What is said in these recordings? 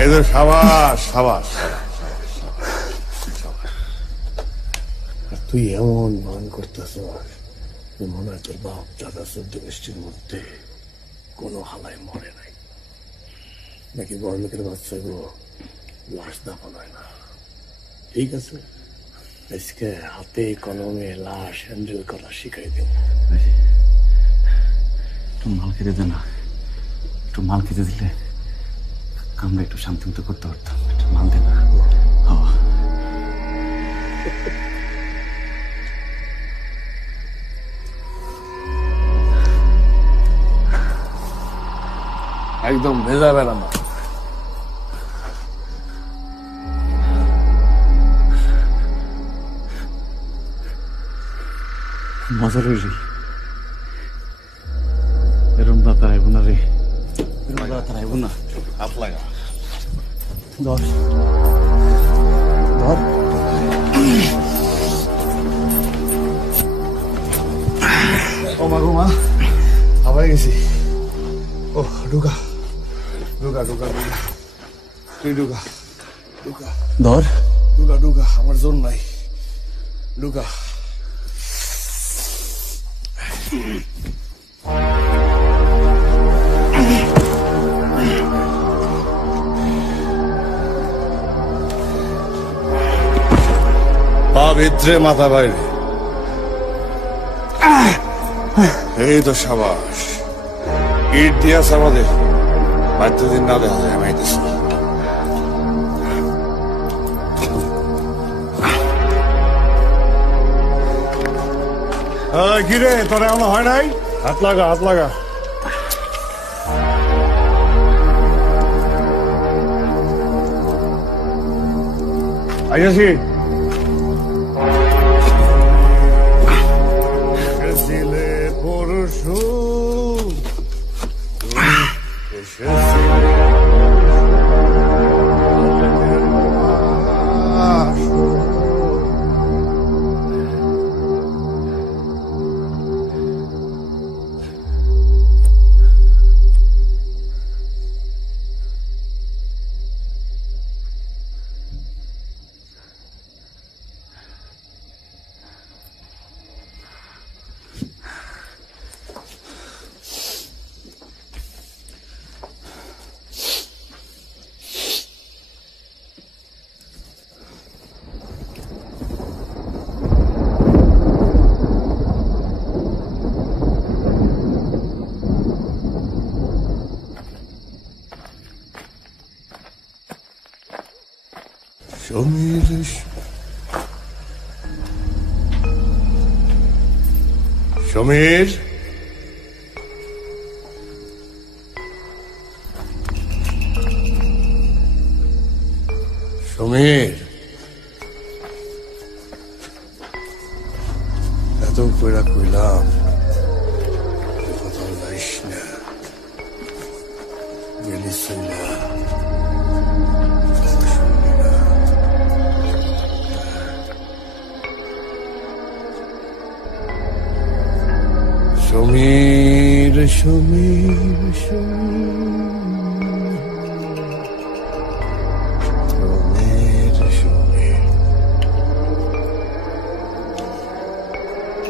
এই তো সাবাস সাবাস। তুই এমন মান করতেছ মনে হয় তোর বাপ দাদা 14 গোষ্ঠীর মধ্যে কোনো হালায় মরে নাই, নাকি বড় লোকের বাচ্চাগুলো লাশ দাফন হয় না। ঠিক আছে, আজকে হাতে কলমে লাশ হ্যান্ডেল করা শিখাই দেব। একটু মাল খেতে দে না, একটু মাল খেতে দিলে আমরা একটু শান্তি মতো করতে পারতাম। একটু মাল দে না। একদম ভেজা বেড়ানো। মজা রইলি এরম দাঁত আইব না রে, এরম দাঁত আইব না। হাত লাগা ধর ধর। ও মা গো মা, হাওয়ায় গেছি। ও ঢুকা ঢুকা ঢুকা ঢুকা, তুই ঢুকা ঢুকা ধর ঢুকা ঢুকা, আমার জোর নাই, ঢুকা। পা ভিতরে মাথা বাইরে, এই তো সাবাস। ইট দিয়াস আমাদের বাচ্চাদিন না দেখা যায়, আমাইতেছি। কিরে তোর এমন হয় নাই? হাত লাগা হাত লাগা। আইয়াছি। এসেছিলে পরশু, সমীর সমীর সমীর, এত কইরা কইলাম কথা যাইস না, গেলি চইলা সমীর সমীর সমীর সমীর।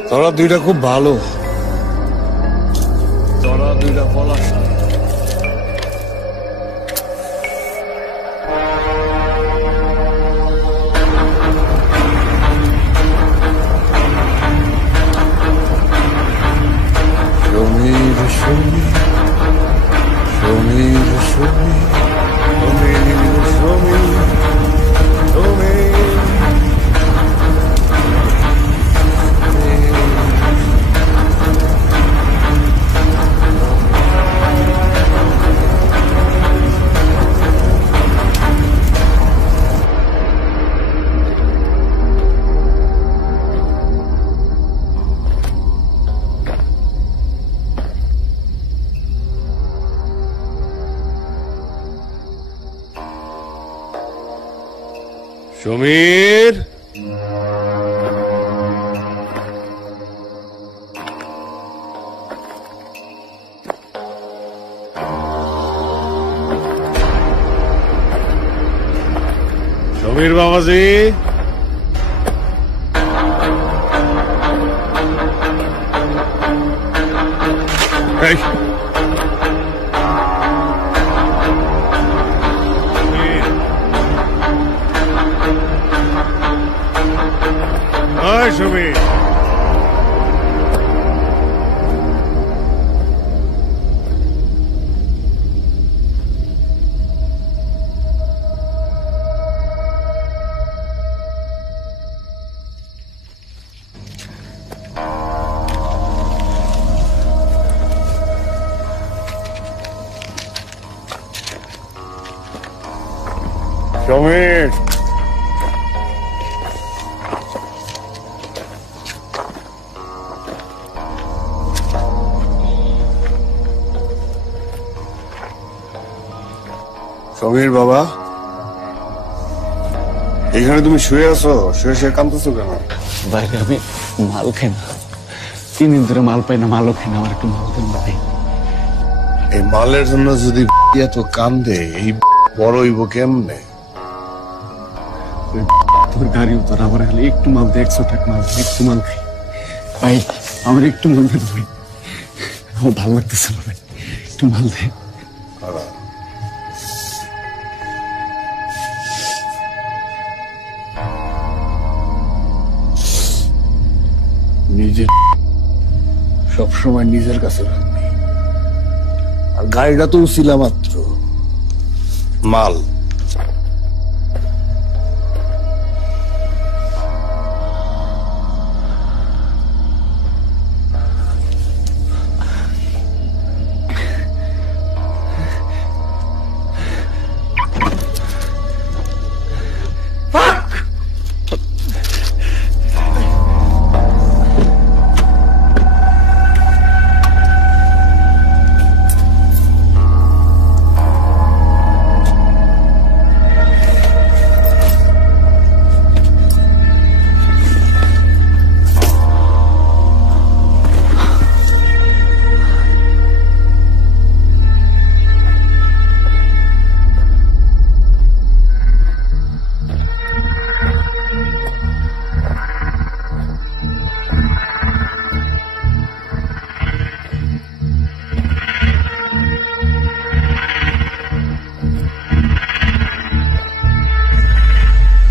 তোরা দুইটা খুব ভালো, তোরা দুইটা পলাশ। সমীর সমীর সমীর সমীর সমীর সমীর। সমীর সমীর বাবাজি, এই সমীর, সমীর, সমীর বাবা, এখানে তুমি শুয়ে আছো? শুয়ে শুয়ে কাঁদতেছো কেন? বাইরে আমি মাল খাই না, 3 দিন ধরে মাল পাই না, মালও খাই না। আমার একটু মাল দেন ভাই। এই মালের জন্য যদি এত কান্দে, এই বড় হইব কেমনে? তোর গাড়ি উত্তর, আমার খালি একটু মাল দে, 100 টাকা মাল দে, একটু মাল খাই ভাই। আমার একটু মাল দেন ভাই, আমার ভালো লাগতেছে না ভাই, একটু মাল দে। নিজের সবসময় নিজের কাছে রাখবি, আর গাড়িটা তো উছিলা মাত্র, মাল।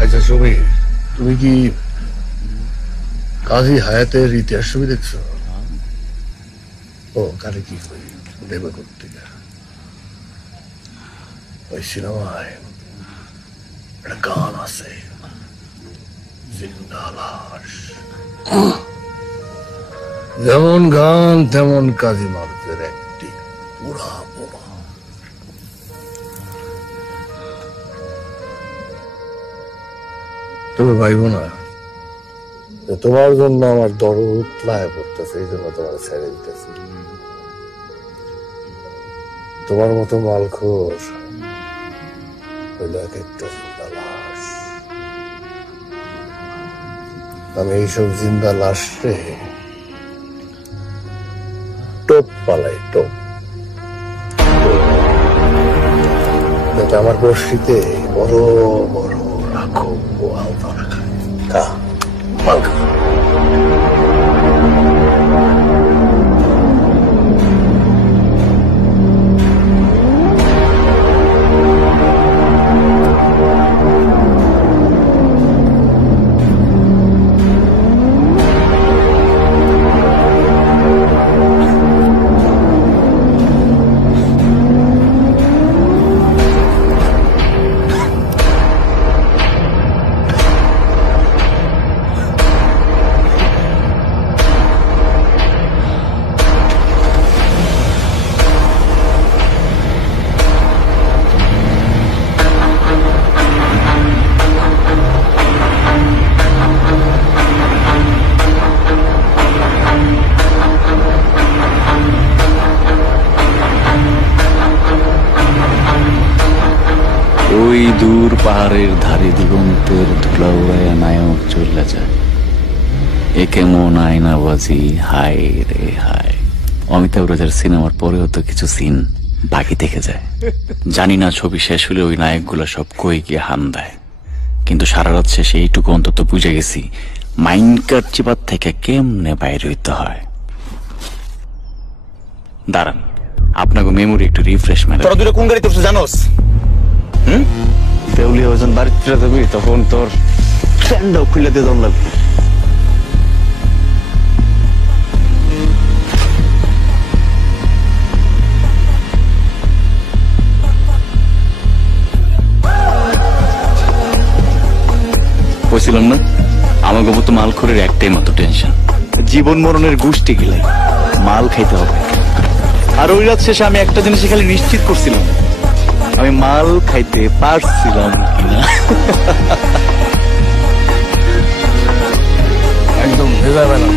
আচ্ছা সমীর, তুমি কি কাজী হায়াতের ইতিহাস ছবি দেখছো? ও কারে কি করি দেবে করতে, ওই সিনেমায় একটা গান আছে, জিন্দা লাশ। যেমন গান তেমন কাজী মারুফের একটি পুরা পোড়া। তুমি ভাইব না যে তোমার জন্য আমার দরদ প্লায় পড়তেছে, এই জন্য তোমার ছেড়ে দিতেছি। তোমার মতো মালখোর হইল এক একটা জিন্দা লাশ। আমি এইসব জিন্দা লাশ রে টোপ পালাই, টোপ, যাতে আমার বর্ষিতে বড় বড় রাখো গোয়াল ধরা খায়। খা মাল খা। ওই দূর পাহাড়ের ধারে দিগন্তের ধুলা উড়াইয়া নায়ক চলে যায়। এ কেমন আয়নাবাজি, হায় রে হায়। অমিতাভ রাজার সিনেমার পরেও তো কিছু সিন বাকি থেকে যায়। জানি না ছবি শেষ হলে ওই নায়কগুলো সব কই গিয়ে হান দেয়, কিন্তু সারা রাত শেষে এইটুকু অন্তত বুঝে গেছি মাইন্ড কাট চিপার থেকে কেমনে বাইরে হইতে হয়। দাঁড়ান, আপনাকে মেমোরি একটু রিফ্রেশমেন্ট। তোরা দুটো কোন গাড়ি তোর জানোস? দেউলিয়া ওজন বাড়িতে ফিরে যাবি তখন তোর ফ্যানটাও খুলে দিয়ে দম লাগবে। বলছিলাম না আমাকে মতো মাল খোরের একটাই মতো টেনশন, জীবন মরণের গোষ্ঠী গিলাই মাল খাইতে হবে। আর ওই রাত শেষে আমি একটা জিনিস খালি নিশ্চিত করছিলাম, আমি মাল খাইতে পারছিলাম কিনা। একদম ভেজাবে না।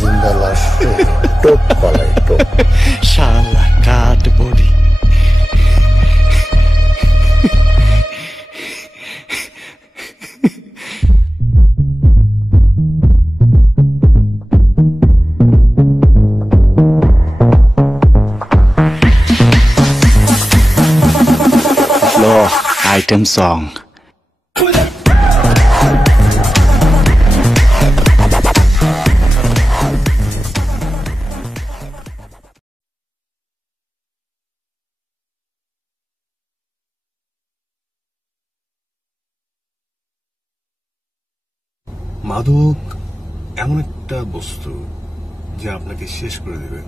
জিন্দা লাশ টোপ পালাই টোপ। শালা কাঠ বডি। Item song. মাদক এমন একটা বস্তু যে আপনাকে শেষ করে দেবে।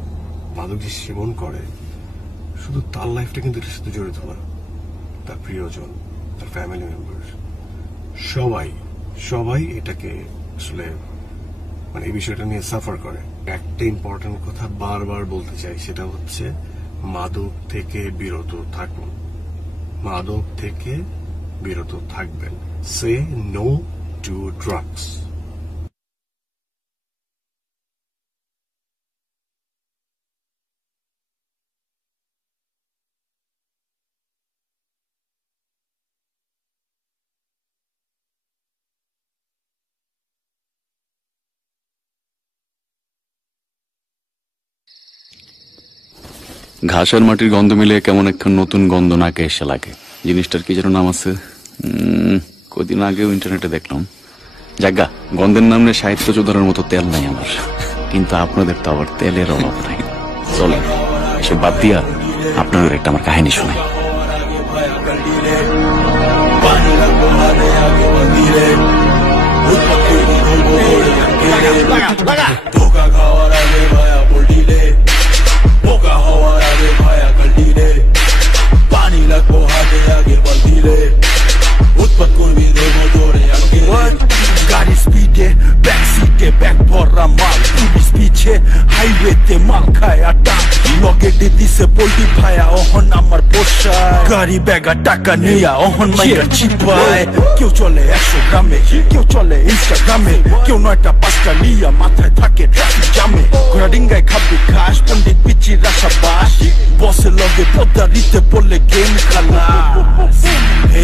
মাদক যে সেবন করে শুধু তার লাইফটা কিন্তু এটার সাথে জড়িত না, তার প্রিয়জন, তার ফ্যামিলি মেম্বার, সবাই এটাকে আসলে মানে এই বিষয়টা নিয়ে সাফার করে। একটা ইম্পর্টেন্ট কথা বারবার বলতে চাই, সেটা হচ্ছে মাদক থেকে বিরত থাকুন, মাদক থেকে বিরত থাকবেন। Say no to drugs. ঘাসের মাটির গন্ধ মিলে কেমন একটা নতুন গন্ধ নাকে এসে লাগে। জিনিসটার কি যেন নাম আছে, কদিন আগেও ইন্টারনেটে দেখলাম। জাগা গন্ধের নাম নিয়ে সাহিত্য চোদানোর মতো তেল নাই আমার, কিন্তু আপনাদের তো আবার তেলের অভাব নাই। চলেন এসব বাদ দিয়া আপনাদের একটা আমার কাহিনী শোনাই। গাড়ি স্পিডে ব্যাক সিটে ব্যাগ ভরা মাল, পুলিশ পিছে হাইওয়েতে মাল খায় আটা, লকেটে দিছে পোল্ট্রি ভায়া অহন আমার পোষায়, গাড়ি ব্যাগা টাকা নেয়া অহন মাইকা চিপায়। কেউ চলে 100 গ্রামে, কেউ চলে ইনস্টাগ্রামে, কেউ 9টা 5টা লিয়া মাথায় থাকে ট্রাফিক জামে। ঘোড়া ডিঙ্গায় খাবি খাস, পন্ডিত পিচির রাশা বাস, বসে লগে পদ্মারিতে পড়লে গেম খেলা।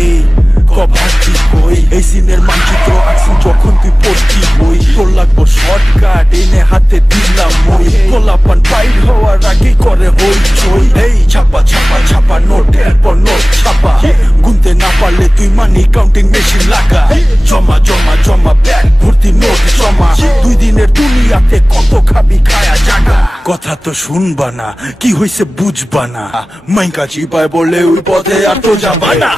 এই কভারটি কই, এই সিনের মানচিত্র আঁকছি যখন তুই পড়তি বই, তোর লাগবো শর্টকাট এনে হাতে দিলাম মই, গোলাপান বাইর হওয়ার আগে করে হই চই। এই ছাপা ছাপা ছাপা নোটের পর নোট ছাপা, গুনতে না পারলে তুই মানি কাউন্টিং মেশিন লাগা। জমা জমা জমা ব্যাগ ভর্তি নোট জমা, 2 দিনের দুনিয়াতে কত খাবি খায়া জাগা। কথা তো শুনবা না, কি হইছে বুঝবা না, মাইকা চিপায় বলে ওই পথে আর তো যাবা না।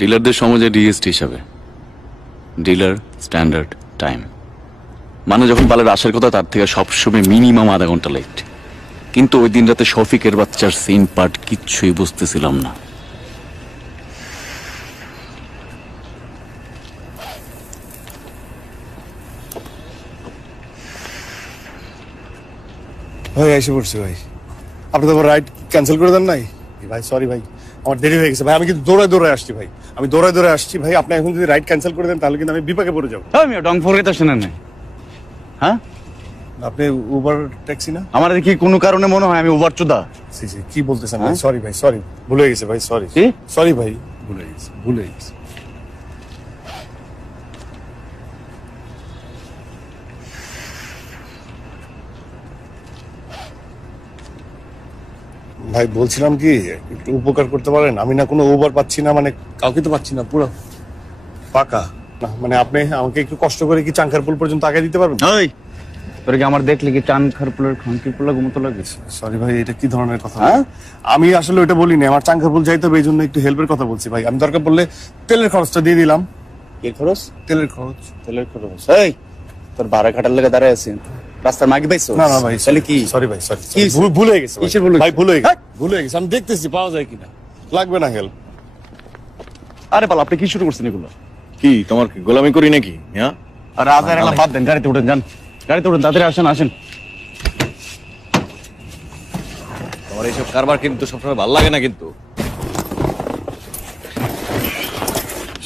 ডিলারদের সমাজে ডিএসটি হিসাবে ডিলার স্ট্যান্ডার্ড টাইম, মানে যখন পালের আসার কথা তার থেকে সবসময় মিনিমাম আধা ঘন্টা লেট। কিন্তু ওই দিন রাতে শফিকের বাচ্চার সিন পার্ট কিচ্ছুই বুঝতেছিলাম না। ভাই এসে পড়ছি ভাই, আপনি তো রাইড ক্যান্সেল করে দেন নাই? ভাই সরি ভাই, আমার দেরি হয়ে গেছে ভাই, আমি কিন্তু দৌড়ায় আসছি ভাই, আমি দৌড়ায় আসছি ভাই। আপনি এখন যদি রাইড ক্যান্সেল করে দেন তাহলে কিন্তু আমি বিপাকে পড়ে যাবো। আমি ডং ফোরে তো শুনেন নাই, হ্যাঁ? আপনি উবার ট্যাক্সি না? আমার কি কোনো কারণে মনে হয় আমি উবার চোদা? কি বলতেছেন ভাই? সরি ভাই, সরি, ভুলে গেছে ভাই, সরি সরি ভাই, ভুলে গেছে। ভাই বলছিলাম কি, একটু উপকার করতে পারেন? আমি না কোনো উবার পাচ্ছি না, মানে কাউকে তো পাচ্ছি না, পুরো ফাঁকা। না মানে আপনি আমাকে একটু কষ্ট করে কি চাঙ্কারপুল পর্যন্ত আগে দিতে পারবেন? তোর কি আমার দেখলে কি চান খারপুলের খানকিপুলা ঘুমতো লাগে? সরি ভাই, এটা কি ধরনের কথা? আমি আসলে ওটা বলিনি, আমার চাঙ্কারপুল যাইতে হবে, এই জন্য একটু হেল্পের কথা বলছি ভাই। আমি দরকার পড়লে তেলের খরচটা দিয়ে দিলাম। কি খরচ? তেলের খরচ। এই তোর ভাড়া খাটার লেগে দাঁড়ায় আছেন, রাস্তার মাগি পাইছো? না ভাই, তাহলে কি? সরি ভাই, সরি, কি? ভুলে গেছে কিসের ভুল? ভাই ভুলে গেছে, আমি দেখতেছি পাওয়া যায় কিনা। লাগবে না হেল্প। আরে পাল, আপনি কি শুরু করছেন এগুলো? কি তোমার কি গোলামি করি নাকি? হ্যাঁ, আর আধার এলা বাদ দেন, গাড়িতে উঠেন, যান গাড়িতে উঠেন, তাড়াতাড়ি আসেন। তোমার এইসব কারবার কিন্তু সবসময় ভালো লাগে না, কিন্তু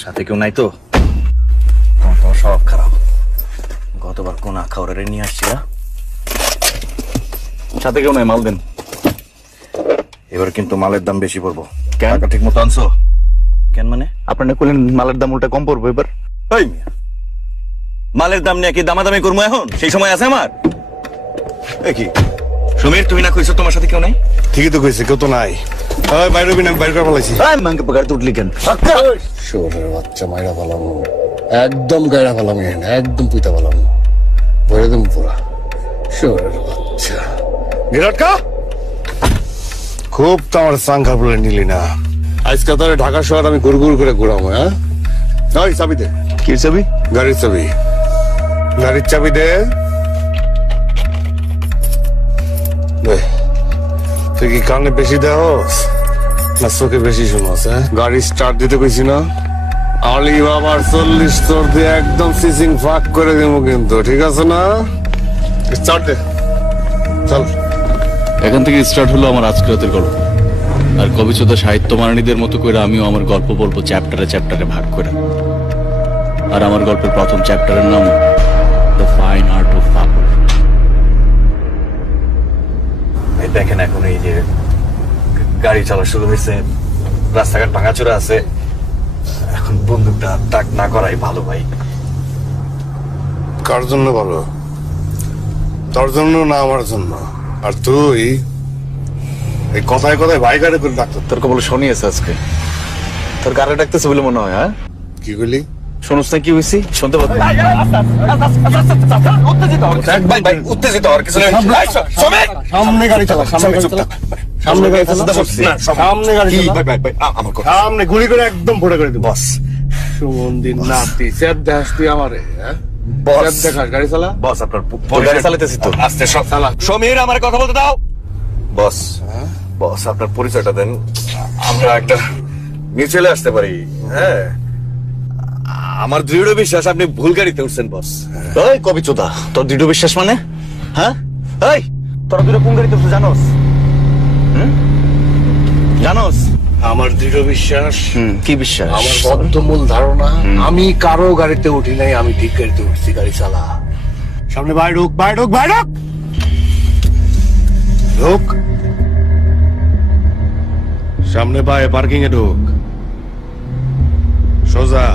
সাথে কেউ নাই তো? তোমার সব খারাপ। গতবার কোন খাওয়ারে নিয়ে আসছিলা, সাথে কেউ নাই, মাল দেন। এবার কিন্তু মালের দাম বেশি পড়বো। কেন? টাকা ঠিক মতো আনছো? কেন মানে? আপনারা কইলেন মালের দাম উল্টা কম পড়বো এবার। ওই মিয়া, মালের দাম নিয়ে কি দামাদামি করবো এখন? সেই সময় আছে আমার? কি সমীর, তুমি না কইছো তোমার সাথে কেউ নাই? ঠিকই তো কইছে, কেউ তো নাই। বাইরে আমি বাইরে করে ফেলাইছি। মাংকে গাড়িতে উঠলি কেন? শোরের বাচ্চা মাইরা ফেলাম, একদম গাইরা ফেলাম, একদম পুইতা ফেলাম, বইরে দিম পুরা। শোরের বাচ্চা বিরাটকা, খুব তো আমার সাংঘা বলে নিলি না। আজকে তোর ঢাকা শহর আমি ঘুর করে ঘুরাম। হ্যাঁ, ওই চাবি দে। কি চাবি? গাড়ির চাবি। গাড়ির চাবি দে। তুই কি কানে বেশি দেওস না চোখে বেশি শুনোস? গাড়ি স্টার্ট দিতে কইছি না? আলি বাবার 40 তোর দিয়ে একদম সিসিং ফাঁক করে দেবো কিন্তু, ঠিক আছে না? স্টার্ট দে, চল। এখান থেকে স্টার্ট হলো আমার আজকের রাতের গল্প। আর কবিচোদা সাহিত্য মারানিদের মতো করে আমিও আমার গল্প বলবো চ্যাপ্টারে ভাগ করে। আর আমার গল্পের প্রথম চ্যাপ্টারের নাম দ্য ফাইন আর্ট অফ পাপড়। দেখেন এখন এই যে গাড়ি চলা শুরু হয়েছে, রাস্তাঘাট ভাঙাচোরা আছে, এখন বন্দুকটা তাক না করাই ভালো ভাই। কার জন্য ভালো? তোর জন্য না আমার জন্য? আর তুই এই কথায় ভাই গাড়ি করে ডাক্তার তোর কবলে শনিয়েছে আজকে, তোর গাড়ি ডাকতেছে বলে মনে হয়। হ্যাঁ, কি বলি? শুনুস না কি হয়েছি? শুনতে পাচ্ছি। উত্তেজিত হওয়ার কিছু নেই। সামনে গাড়ি চালা, সামনে গাড়ি চালা, সামনে গাড়ি চালা, সামনে গাড়ি চালা, সামনে গুলি করে একদম ফোড়া করে দিবি। বস সুমন্দির নাতি সেদ দেখাস তুই আমারে? হ্যাঁ, বস দেখাস গাড়ি চালা। বস আপনার গাড়ি চালাইতেছি তো। আস্তে সব চালা। সমীর, আমার কথা বলতে দাও। বস, বস আপনার পরিচয়টা দেন, আমরা একটা মিউচুয়ালে আসতে পারি। হ্যাঁ, আমার দৃঢ় বিশ্বাস আপনি ভুল গাড়িতে উঠছেন বস। ওই কবিচোদা, তোর দৃঢ় বিশ্বাস মানে? হ্যাঁ, এই তোরা দুটো কোন গাড়িতে উঠছিস জানোস? জানোস? আমার দৃঢ় বিশ্বাস। কি বিশ্বাস? আমার বদ্ধমূল ধারণা, আমি কারো গাড়িতে উঠি নাই, আমি ঠিক গাড়িতে উঠছি। গাড়ি চালা, সামনে বাইরে ঢুক, ঢুক, সামনে বাই পার্কিং এ ঢুক, সোজা।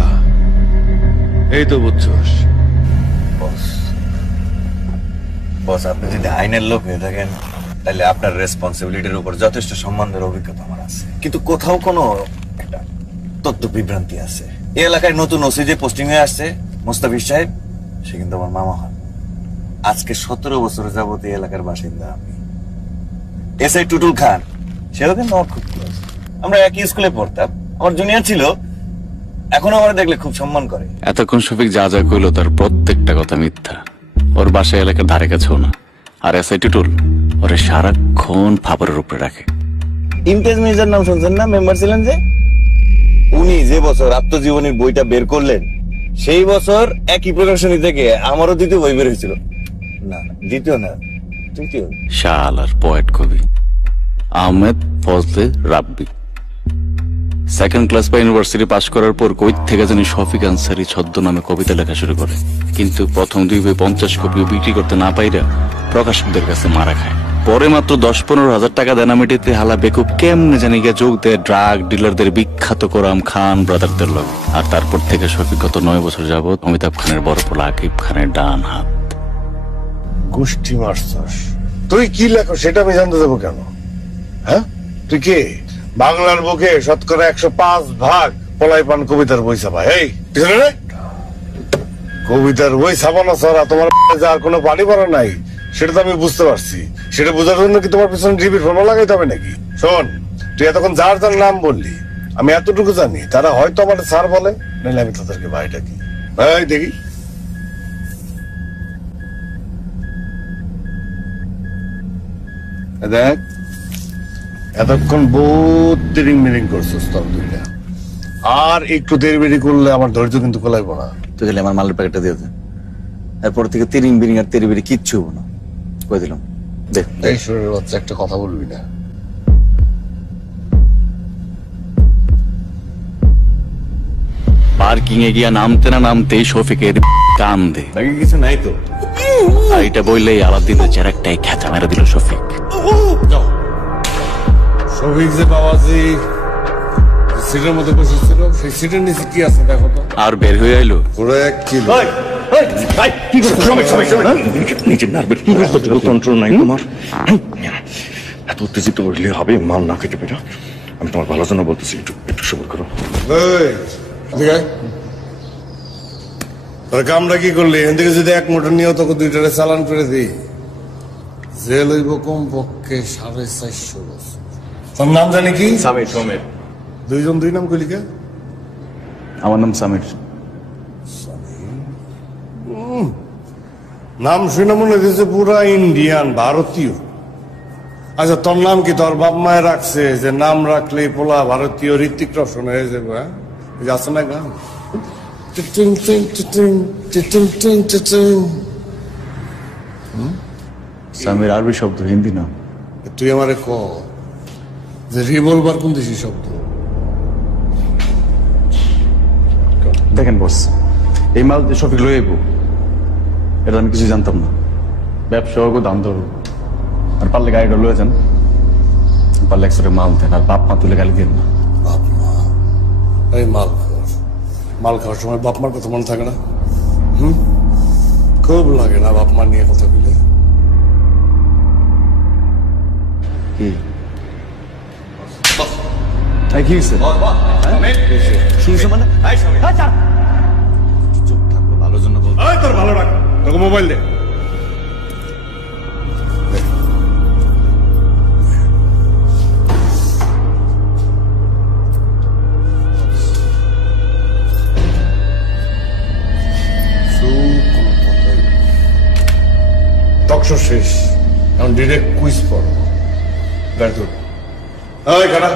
এই তো বুঝছস? বস আপনি যদি আইনের লোক হয়ে থাকেন তাহলে আপনার রেসপন্সিবিলিটির উপর যথেষ্ট সম্মানের অভিজ্ঞতা আমার আছে, কিন্তু কোথাও কোনো একটা তথ্য বিভ্রান্তি আছে। এই এলাকায় নতুন ওসি যে পোস্টিং হয়ে আসছে মোস্তাফিজ সাহেব, সে কিন্তু আমার মামা হন। আজকে 17 বছর যাবত এই এলাকার বাসিন্দা আমি। এসআই টুটুল খান, সেও কিন্তু আমার খুব ক্লোজ। আমরা একই স্কুলে পড়তাম, আমার জুনিয়র ছিল, এখনো আমার দেখলে খুব সম্মান করে। এতক্ষণ শফিক যা কইলো তার প্রত্যেকটা কথা মিথ্যা। ওর বাসায় এলাকার ধারে কাছেও না। আর এসআই টুটুল ওরে সারাক্ষণ ফাপড়ের উপরে রাখে। ইমতিয়াজ মির্জার নাম শুনছেন না? মেম্বার ছিলেন যে। উনি যে বছর আত্মজীবনীর বইটা বের করলেন, সেই বছর একই প্রকাশনী থেকে আমারও দ্বিতীয় বই বের হয়েছিল। না, দ্বিতীয় না, তৃতীয়। শাল আর পয়েট কবি আহমেদ ফজলে রাব্বি। সেকেন্ড ক্লাস বা ইউনিভার্সিটি পাশ করার পর কই থেকে জানি শফিক আনসারি ছদ্মনামে কবিতা লেখা শুরু করে, কিন্তু প্রথম 2 বই 50 কপিও বিক্রি করতে না পাইরা প্রকাশকদের কাছে মারা খায়। পরে মাত্র 10-15 হাজার টাকা দেনা মেটাতে হালা বেকুব কেমনে জানি গিয়ে যোগ দেয় ড্রাগ ডিলারদের বিখ্যাত কোরাম খান ব্রাদারদের লগে। আর তারপর থেকে শফিক গত 9 বছর যাবত অমিতাভ খানের বড় পোলা আকিব খানের ডান হাত। গোষ্ঠী মারছস তুই কি লেখো সেটা আমি জানতে দেবো কেন? হ্যাঁ, তুই কে? বাংলার বুকে শতকরা 105 পলাই পান কবিতার বই ছাপা। এই পিছনে রে, কবিতার বই ছাপানো ছাড়া তোমার যার কোনো পানি পড়া নাই সেটা তো আমি বুঝতে পারছি। সেটা বোঝার জন্য কি তোমার পিছনে টিভির ফোন লাগাইতে হবে নাকি? শোন, তুই এতক্ষণ যার যার নাম বললি, আমি এতটুকু জানি তারা হয়তো আমার স্যার বলে, নাহলে আমি তাদেরকে ভাই ডাকি। ভাই দেখি দেখ, এতক্ষণ বহুত তিরিং মিরিং করছিস তোর দুইটা, আর একটু দেরি বেরি করলে আমার ধৈর্য কিন্তু কোলাইবো না। তুই খালি আমার মালের প্যাকেটটা দিয়ে দে, এরপর থেকে তিরিং বিরিং আর তেরি বেরি কিচ্ছু হবো না, কই দিলাম। দেখ এই শরীরের বাচ্চা একটা কথা বলবি না। পার্কিং এ গিয়া নামতে না নামতেই শফিকের কান দে, বাকি কিছু নাই তো। আর এটা বললেই আলাদিনের চেরাকটাই খেচা মেরে দিল শফিক। শফিক যে বাবাজি সিটের মধ্যে বসেছিল, সেই সিটের নিচে কি আছে দেখো তো। আর বের হয়ে আইলো পুরো 1 কিলো। নিজের নার্ভের কন্ট্রোল নাই তোমার। এত উত্তেজিত হইলে হবে, মাল না খেতে পেরে। আমি তোমার ভালোর জন্য বলতেছি, একটু একটু সবর করো। তোর কামটা কি করলি? এখান থেকে যদি 1 মোটর নিয়েও তোকে 2টারে চালান করে দিই, জেল হইব কম পক্ষে 450 বছর। তোর নাম জানি কি? সামির। সমের দুইজন 2 নাম কইলি কে? আমার নাম সামির। নাম শুনে মনে হচ্ছে পুরা ইন্ডিয়ান, ভারতীয়। আচ্ছা, তোর নাম কি? তোর বাপ মায়ে রাখছে যে নাম রাখলে পোলা ভারতীয় ঋত্বিক রোশন হয়ে যাবে? হ্যাঁ, আছে না গান? সামির আরবি শব্দ, হিন্দি না। তুই আমারে ক যে রিভলভার কোন দেশি শব্দ? দেখেন বস, এই মাল যে শফিক লয়ে আইবো এটা আমি কিছু জানতাম না। ব্যবসা হোক দাম ধরো, আর পারলে গাড়িটা লয়ে যান, পারলে 100 মাল দেন, আর বাপ মা তুলে গালি দেন না। বাপ মা? এই মাল খাওয়ার সময় বাপ মার কথা মনে থাকে না? খুব লাগে না বাপ মা নিয়ে কথা বলে? কি কি হয়েছে? শুনছো মানে? চুপ থাকো, ভালোর জন্য বল। তোর ভালো রাখ, তোকে মোবাইল দে। টকশো শেষ, এখন ডিরেক্ট কুইজ পড়ো। গাড়ি তোর কাটা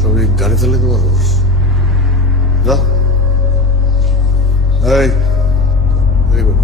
সবই গাড়ি চালাতে পারোস? যা ভেরি গুড।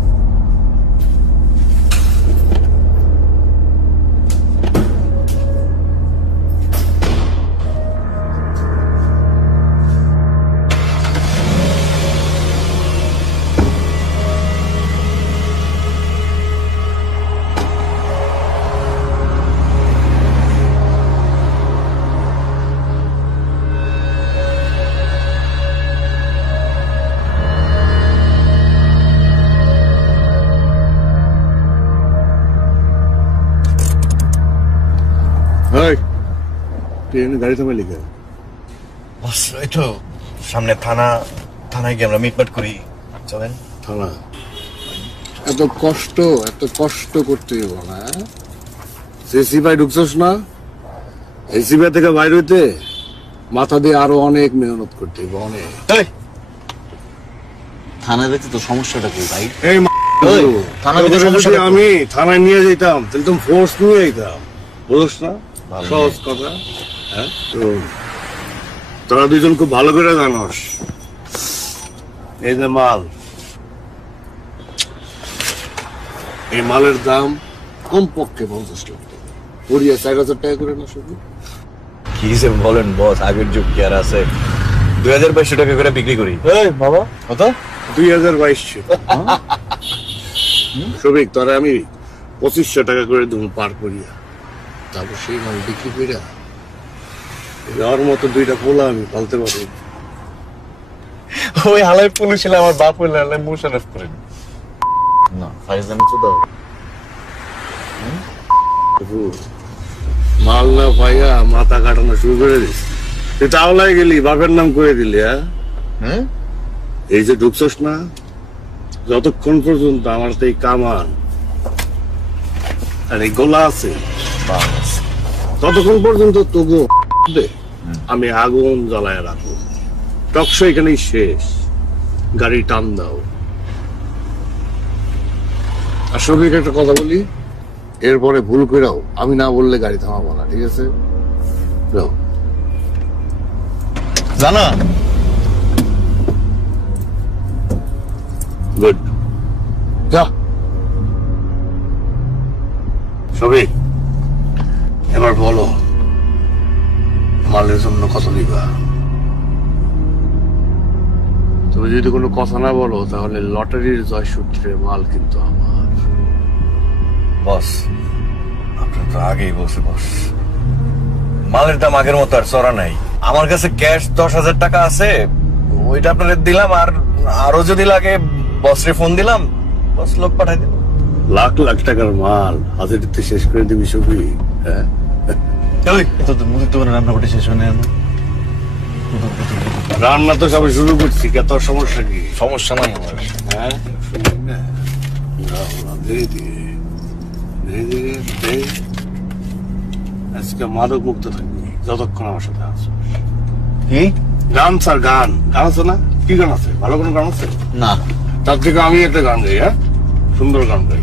গাড়ি থামাই লিখে এই তো সামনে থানায় গিয়ে আমরা মিটমাট করি, চলেন। থানা? এত কষ্ট করতে হইব না? সিপাই ঢুকছস না? এই সিপাই থেকে বাইর হইতে মাথা দিয়ে আরো অনেক মেহনত করতে হইব, অনেক। থানায় দেখতে তো সমস্যাটা কি ভাই? এই যদি আমি থানায় নিয়ে যেতাম তাহলে তুমি ফোর্স নিয়ে যেতাম, বুঝছ না? সহজ কথা। হ্যাঁ, তোরা দুজন খুব ভালো করে জানোস এই যে মাল, এই মালের দাম কমপক্ষে 50 লাখ টাকা। পড়িয়া 4,000 টাকা করে না শুধু। কি যে বলেন বস, আগের যুগ কি আর আছে? 2200 টাকা করে বিক্রি করি। এই বাবা কত? 2022 ছিল। শফিক তোরা আমি 2500 টাকা করে দেবো পার করিয়া, তারপর সেই মাল বিক্রি করিয়া যাওয়ার মতো 2টা পোলা আমি পালতে পারি। ওই হালাই পুলিশ ছিল আমার বাপ হইলে হালাই মুশারফ করেন না, ফাইজলামি তো দাও। মাল না পাইয়া মাথা কাটানো শুরু করে দিস। তুই তাওলাই গেলি, বাপের নাম করে দিলি। হ্যাঁ, এই যে ঢুকছস না, যতক্ষণ পর্যন্ত আমার তো এই কামান আর এই গোলা আছে ততক্ষণ পর্যন্ত তবু আমি আগুন জ্বালায় রাখবো। টকশো এখানেই শেষ, গাড়ি টান দাও। আর শফিক একটা কথা বলি, এরপরে ভুল করেও আমি না বললে গাড়ি থামাবো না, ঠিক আছে? যাও। জানা গুড, যা। শফিক এবার বলো, মালের জন্য কত দিবা? তুমি যদি কোনো কথা না বলো তাহলে লটারির জয় সূত্রে মাল কিন্তু আমার। বস আপনার তো আগেই বসে বস, মালের দাম আগের মতো আর চড়া নাই। আমার কাছে ক্যাশ 10,000 টাকা আছে, ওইটা আপনাদের দিলাম। আর আরো যদি লাগে বসরে ফোন দিলাম, বস লোক পাঠাই দিল। লাখ লাখ টাকার মাল হাজারিতে শেষ করে দিবি শফিক? হ্যাঁ, মুদির দোকানে রান্না করে শেষ হয় না। রান্না তো সবাই শুরু করছি, কে তোর সমস্যা কি? সমস্যা নাই আমার। হ্যাঁ, ধীরে ধীরে ধীরে ধীরে দে। আজকে মাদক মুক্ত থাকবি যতক্ষণ আমার সাথে আছো। কি গান স্যার, গান গান আছে না? কি গান আছে? ভালো কোনো গান আছে না? তার থেকে আমি একটা গান গাই। হ্যাঁ, সুন্দর গান গাই।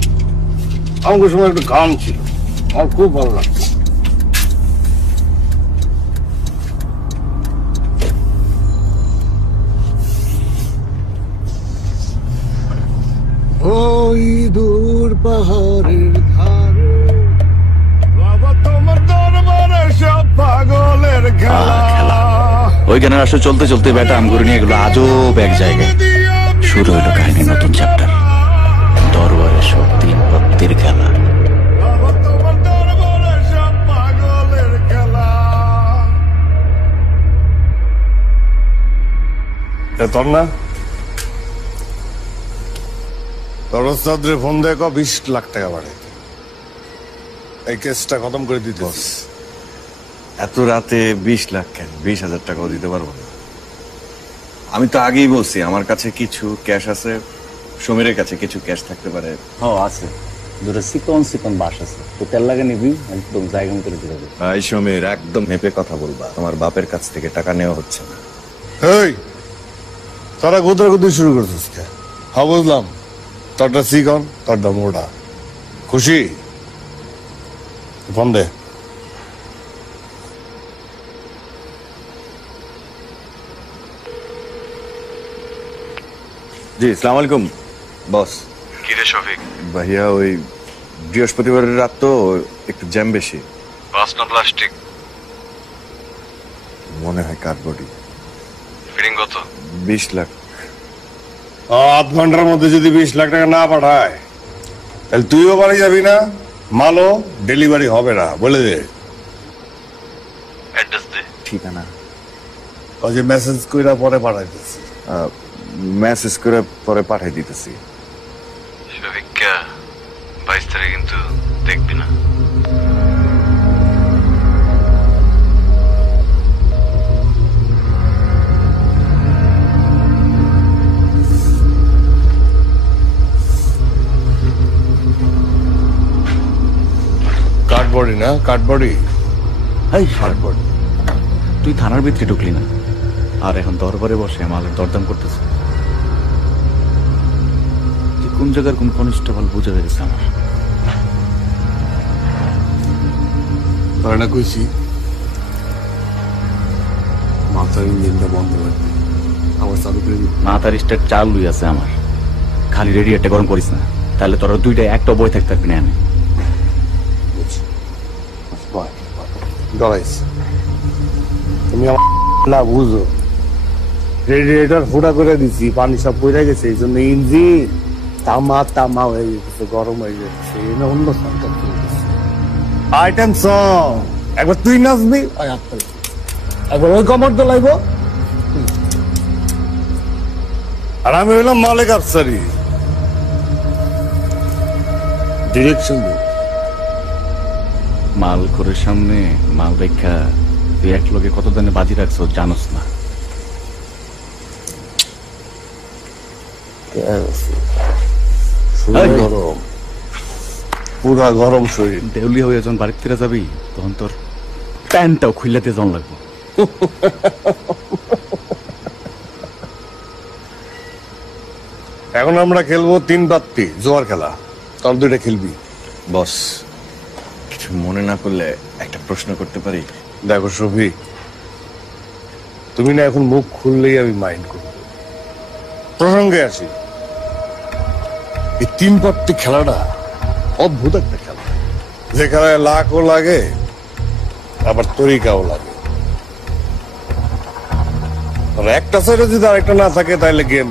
আমার সময় একটা গান ছিল, আমার খুব ভালো লাগতো। ওই দূর পাহাড়ের ধারে বাবা তোমার দরবারে সব পাগলের খেলা। ওই গানের আসলে চলতে চলতে বেটা আমগুলো নিয়ে গেলো আজব এক জায়গায়। শুরু হইলো কাহিনীর নতুন চ্যাপ্টার, দরবারে সব তিন ভক্তের খেলা। বাবা তোমার দরবারে সব পাগলের খেলা। তোর না তোর ওস্তাদরে ফোন দেয় 20 লাখ টাকা বাড়ে, এই কেসটা খতম করে দিতে। এত রাতে 20 লাখ কেন? 20,000 টাকাও দিতে পারবো না। আমি তো আগেই বলছি আমার কাছে কিছু ক্যাশ আছে, সমীরের কাছে কিছু ক্যাশ থাকতে পারে। আছে দুটো চিকন চিকন বাস আছে, তো তেল লাগে নিবি, একদম জায়গা মতো দিতে হবে। ভাই সমীর, একদম মেপে কথা বলবা। তোমার বাপের কাছ থেকে টাকা নেওয়া হচ্ছে না। এই তোরা গোদরাগুদি শুরু করছিস কে? হ্যাঁ বুঝলাম, তোরটা চিকন তোরটা মোটা। খুশি? ফোন দে। জি, আসসালামু আলাইকুম বস। কি রে শফিক, ভাইয়া ওই বৃহস্পতিবারের রাত তো একটু জ্যাম বেশি। বাস না প্লাস্টিক? মনে হয় কার্ডবোর্ডই। ফিটিং কত? 20 লাখ। আধ ঘন্টার মধ্যে যদি 20 লাখ টাকা না পাঠায় তাহলে তুইও বাড়ি যাবি না, মালও ডেলিভারি হবে না, বলে দে। অ্যাড্রেস দে। ঠিকানা ওই যে মেসেজ কইরা পরে পাঠাইতেছি। মেসেজ করে পরে পাঠিয়ে দিতেছি। শফিক 22 তারিখ কিন্তু দেখবি না। কার্ডবোর্ডই না, কার্ডবোর্ডই। এই কার্ডবোর্ড, তুই থানার ভিতরে ঢুকলি না, আর এখন দরবারে বসে মালের দরদাম করতেছে। তুই কোন জায়গার কোন কনস্টেবল বুঝে গেছে আমার। তোর না কইছি মাথার ইঞ্জিনটা বন্ধ করে দে, আমার চালু করে দিবি। মাথার স্টার্ট চালুই আছে আমার, খালি রেডিয়েটটা গরম করিস না, তাহলে তোর দুইটা একটা বই থাকতে পারবি না। আমি ডরাইছে। তুমি আমার না বুঝো, রেডিয়েটর ফোটা করে দিছি, পানি সব পড়ে গেছে, এই জন্য ইঞ্জিন তামা হয়ে গেছে, গরম হয়ে গেছে, অন্য সরকার আইটেম সং। একবার তুই নাচবি, একবার ওই কমর দোলাইব, আর আমি হইলাম মালিক আফসারি, ডিরেকশন। মাল করে সামনে মাল রেখা তুই এক লোকে কত দিনে বাজি রাখছো জানোস না। শরীর গরম, পুরা গরম শরীর। দেউলি হয়ে যখন বাড়ির ফিরে যাবি তখন তোর প্যান্টটাও খুললে দিয়ে জন লাগবো। এখন আমরা খেলবো 3 পাত্তি জোয়ার খেলা, তোর 2টা খেলবি। বস, কিছু মনে না করলে একটা প্রশ্ন করতে পারি? দেখো শফিক, তুমি না এখন মুখ খুললেই আমি মাইন্ড করব। প্রসঙ্গে আসি, এই 3 পাত্তি খেলাটা অদ্ভুত একটা খেলা, যে খেলায় লাখও লাগে আবার তরিকাও লাগে। আর একটা সাইডে যদি আরেকটা না থাকে তাহলে গেম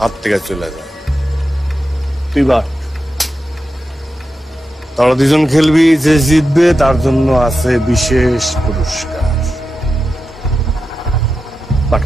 হাত থেকে চলে যায়। তুই বাট, তারা 2জন খেলবি, যে জিতবে তার জন্য আছে বিশেষ পুরস্কার। But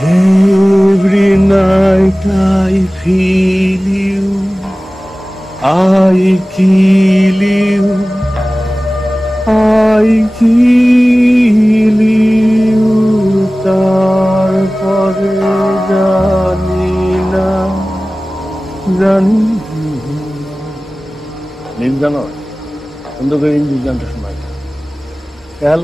Every night I feel you, I kill you, I kill you, তারপরে জানি না, জানি লিম জানো সুন্দর করে ইংলিশ গানটা শোনায় খেয়াল।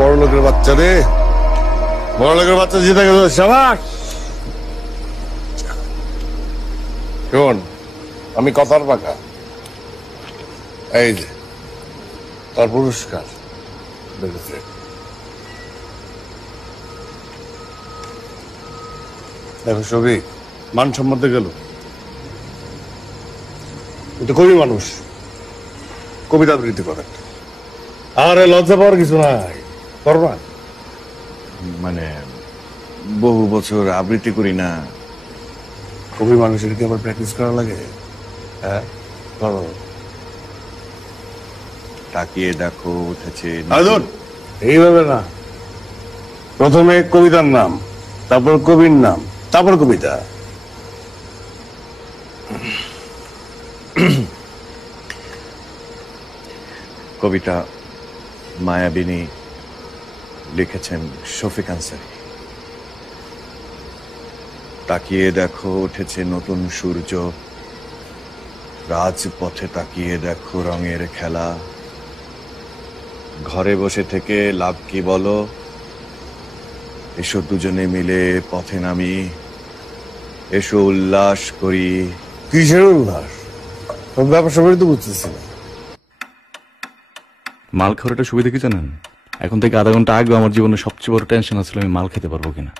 বড় লোকের বাচ্চা রে, বড় লোকের বাচ্চা জিতে গেল, শাবাশ। শোন, আমি কথার পাকা, এই যে তার পুরস্কার। দেখো সবিক, মান সম্মত গেল, কিন্তু কবি মানুষ, কবিতা আবৃত্তি করে। আরে লজ্জা পাওয়ার কিছু নাই, করবা। মানে বহু বছর আবৃত্তি করি না। কবি মানুষের কি আবার প্র্যাকটিস করা লাগে? হ্যাঁ, করো। তাকিয়ে দেখো উঠেছে। এইভাবে না, প্রথমে কবিতার নাম, তারপর কবির নাম, তারপর কবিতা। কবিতা মায়াবিনী লিখেছেন শফিক আনসারী। তাকিয়ে দেখো উঠেছে নতুন সূর্য, রাজপথে তাকিয়ে দেখো রঙের খেলা। ঘরে বসে থেকে লাভ কি বলো, এসো দুজনে মিলে পথে নামি, এসো উল্লাস করি। কিসের উল্লাস? সব ব্যবসা করে তো বুঝতেছি না। মাল খাওয়ার একটা সুবিধা কি জানেন? এখন থেকে আধা ঘন্টা আগে আমার জীবনে সবচেয়ে বড় টেনশন আসলে আমি মাল খেতে পারবো কিনা।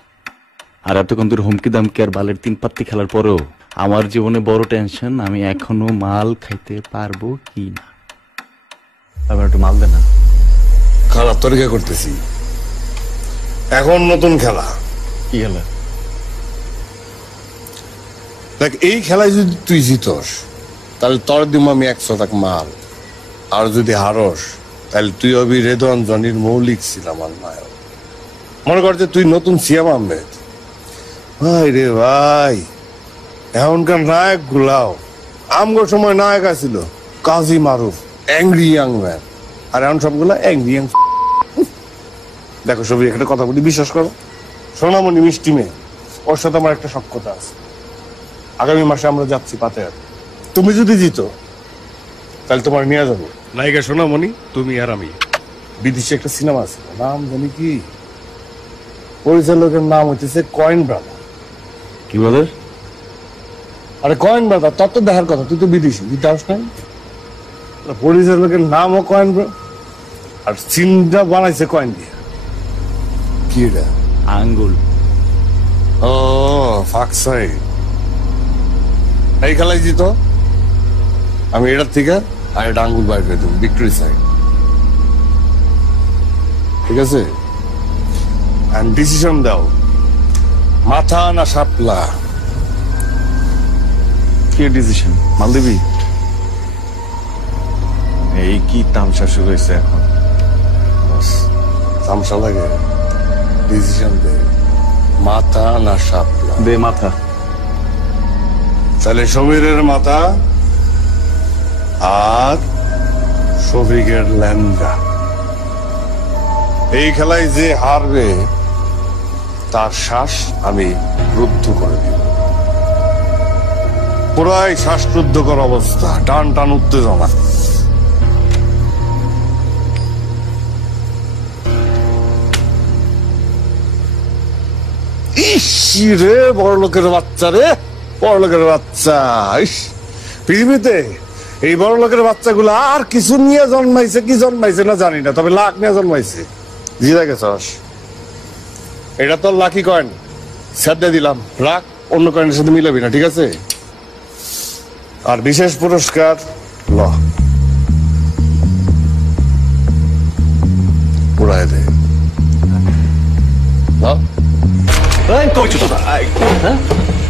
আর এতক্ষণ ধরে হুমকি দামকি আর বালের 3 পাত্তি খেলার পরেও আমার জীবনে বড় টেনশন আমি এখনো মাল খাইতে পারবো কি না। আবার একটু মাল দেন না। খারাপ তরিকা করতেছি, এখন নতুন খেলা। কি খেলা? দেখ, এই খেলায় যদি তুই জিতস তাহলে তোর দিব আমি 100 টাকা মাল। আর যদি হারস তাহলে তুই হবি রেদওয়ান জনির মৌলিক সিনেমার নায়ক। মনে কর যে তুই নতুন সিয়াম আহমেদ। ভাই রে ভাই, এখনকার নায়ক গুলাও আমগো সময় নায়ক আছিল Kazi Maruf, angry young man, আর এখন সবগুলা অ্যাংরি ইয়াং। দেখো সবই একটা কথা বলি, বিশ্বাস করো, সোনামণি মিষ্টি মেয়ে, ওর সাথে আমার একটা সখ্যতা আছে। আগামী মাসে আমরা যাচ্ছি পাতেহাট। তুমি যদি জিতো তাহলে তোমার নিয়ে যাবো। নায়িকা সোনামণি, তুমি আর আমি। বিদেশে একটা সিনেমা আছে, নাম জানি কি, পরিচালকের নাম হচ্ছে কয়েন ব্রাদার। কি বলে? আরে কয়েন ব্রাদার, তত দেখার কথা, তুই তো বিদেশি, তুই যাস নাই। পরিচালকের নামও কয়েন ব্রাদার, আর সিনটা বানাইছে কয়েন দিয়ে। কি এটা? আঙ্গুল। ও ফাকসাই। এই খেলায় জিতো আমি এটার থেকে আর এটা আঙ্গুল বাইর করে দেবো, ভিক্টরি সাইড। ঠিক আছে? ডিসিশন দাও, মাথা না শাপলা? কি ডিসিশন? মাল দিবি? এই কি তামসা শুরু হয়েছে এখন? তামসা লাগে? ডিসিশন দে, মাথা না শাপলা? দে মাথা। তাহলে সমীরের মাথা আর শফিকের ল্যাংড়া। এই খেলায় যে হারবে তার শ্বাস আমি রুদ্ধ করে দিব। পুরাই শ্বাসরুদ্ধকর অবস্থা, টান টান উত্তেজনা। ইস রে, বড় লোকের বাচ্চা রে, বড় লোকের বাচ্চা। ইস, পৃথিবীতে এই বড় লোকের বাচ্চাগুলো আর কিছু নিয়ে জন্মাইছে কি জন্মাইছে না জানি না, তবে লাখ নিয়ে জন্মাইছে। জিতে গেছস, এটা তোর লাকি কয়েন, সাথে দিলাম, রাখ, অন্য কয়েনের সাথে মিলাবি না, ঠিক আছে? আর বিশেষ পুরস্কার ল, পুরাই দে।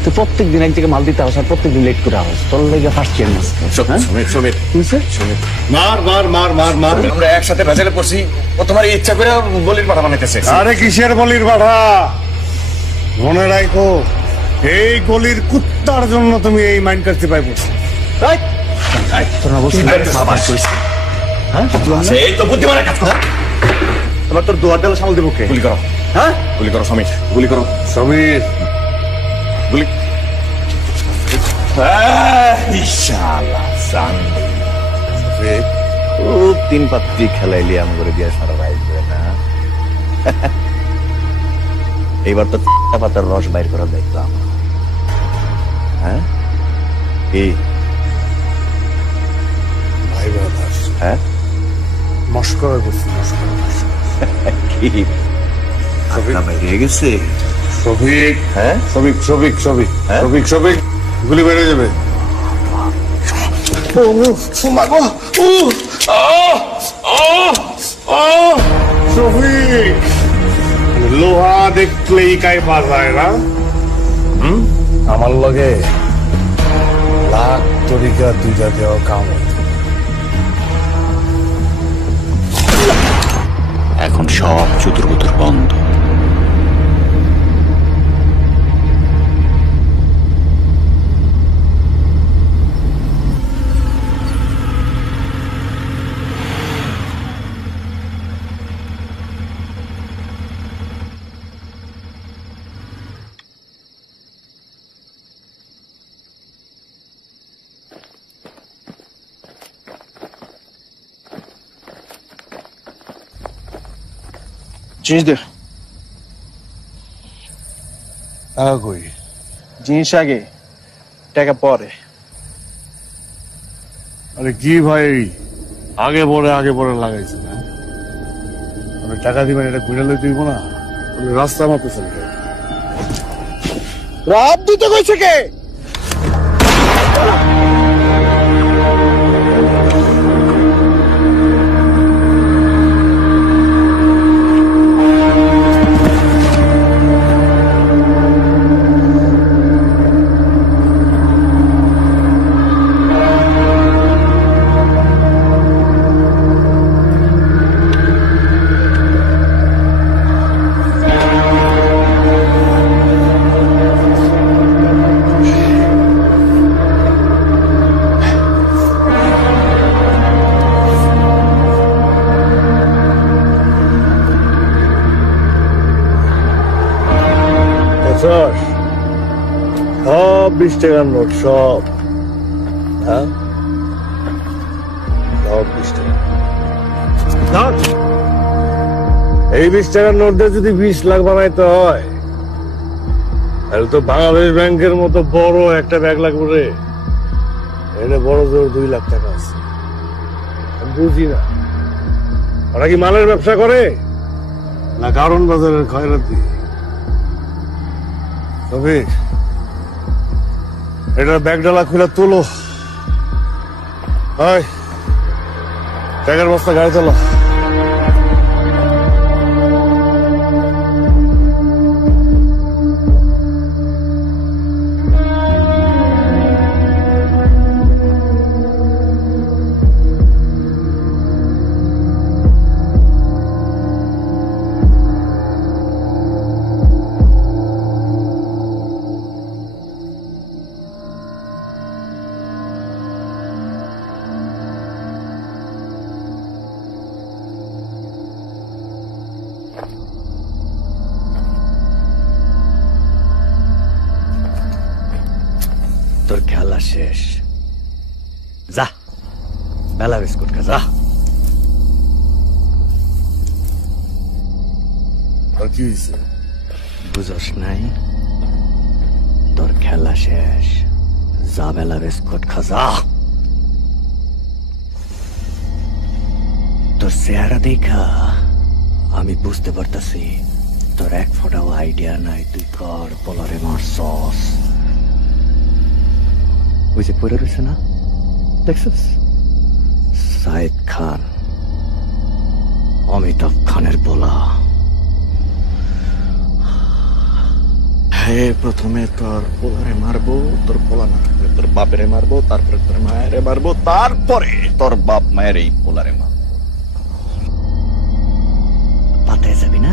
তুই প্রত্যেকদিন এক জায়গায় মাল দিতে আস আর প্রত্যেকদিন লেট করে আস, তোর লেগে ফার্স্ট চেঞ্জ। মার মার মার মার মার। আমরা একসাথে ভেজালে পড়ছি, ও তোমার ইচ্ছা করে বলির পাঠা বানাইতেছে। আরে কিসের বলির পাঠা? মনে রাখো, এই গলির কুত্তার জন্য তুমি এই মাইন্ড কাটতে পাই পড়ছো। এই তো বুদ্ধিমানের কাজ কর। এবার তোর দুয়ার ডালা সামাল দেবো কে? গুলি করো, হ্যাঁ, গুলি করো সমীর, গুলি করো সমীর। গুলি। খুব তিন পাত্রী খেলাইলি আম করে দিয়ে সারা রাইজ করে না। এইবার তো পাতার রস বাইর করা দেখলাম। হ্যাঁ কি ভাই ব্রাদার, হ্যাঁ মস্করা করছি, মস্করা করছি। কি আত্মা বাইরে গেছে? শফিক, হ্যাঁ শফিক শফিক শফিক হ্যাঁ? শফিক শফিক, গুলি বেড়ে যাবে। শফিক, লোহা দেখলেই কাই বাজায় না। আমার লগে লাখ তরিকা দুইটা দেওয়া কাম। এখন সব চুতুর বন্ধ। জিনিস দে। কই জিনিস আগে, টাকা পরে। আরে কি ভাই, আগে পরে লাগাইছে না? আমি টাকা দিবেন, এটা ঘুরে লই দিব না, রাস্তা মাপে চলবে। রাত দিতে কইছে কে? সব 20 টাকার নোট, সব। হ্যাঁ, সব 20 টাকা। ধর, এই 20 টাকার নোট দিয়ে যদি 20 লাখ বানাইতে হয়, তাহলে তো বাংলাদেশ ব্যাংকের মতো বড় একটা ব্যাগ লাগবে রে। এনে বড় জোর 2 লাখ টাকা আছে। আমি বুঝি না, ওরা কি মালের ব্যবসা করে না কারণ বাজারের খয়রাতি? তবে এটার ব্যাগ ডালা খুলে তোলো। হয় টাকার বস্তা গাড়ি তোলো। তোর খেলা শেষ, যা বেলা বিস্কুট খা, যা। আর কি হয়েছে? বুঝস নাই, তোর খেলা শেষ, যা বেলা বিস্কুট খা, যা। তোর চেহারা দেখা আমি বুঝতে পারতাছি তোর এক ফোঁটাও আইডিয়া নাই তুই কর বলারে মারছস। ওই যে পড়ে রয়েছে না, দেখছিস? সাইদ খান, অমিতাভ খানের পোলা। হ্যাঁ, প্রথমে তোর পোলারে মারবো, তোর পোলা না তোর বাপেরে মারবো, তারপরে তোর মায়েরে মারবো, তারপরে তোর বাপ মায়ের এই পোলারে মারবো। পাতায় যাবি না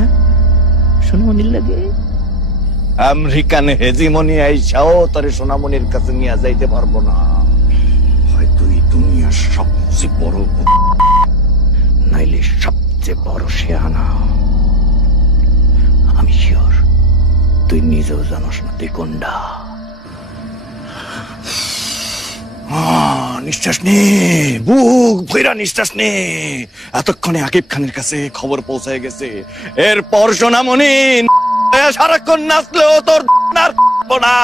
সোনামণির লাগে? আমেরিকান হেজিমনি আইসাও তোর সোনামণির কাছে নিয়ে যাইতে পারবো না। হয়তো এই দুনিয়ার সবচেয়ে বড় নাইলে সবচেয়ে বড় শেয়ানা। আমি শিওর তুই নিজেও জানোস না তুই কোনটা। নিঃশ্বাস নে, বুক ভৈরা নিঃশ্বাস নে। এতক্ষণে আকিব খানের কাছে খবর পৌঁছায় গেছে, এরপর সোনামণি সারাক্ষণ নাচলেও তোর না।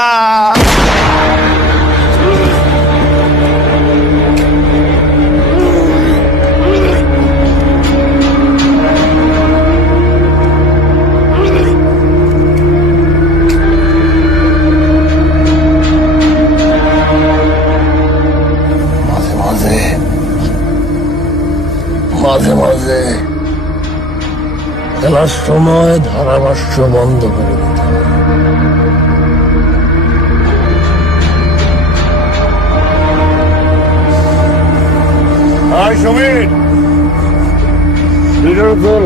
মাঝে মাঝে খেলার সময় ধারাভাষ্য বন্ধ করে দিতে হবে। সমীর, তোর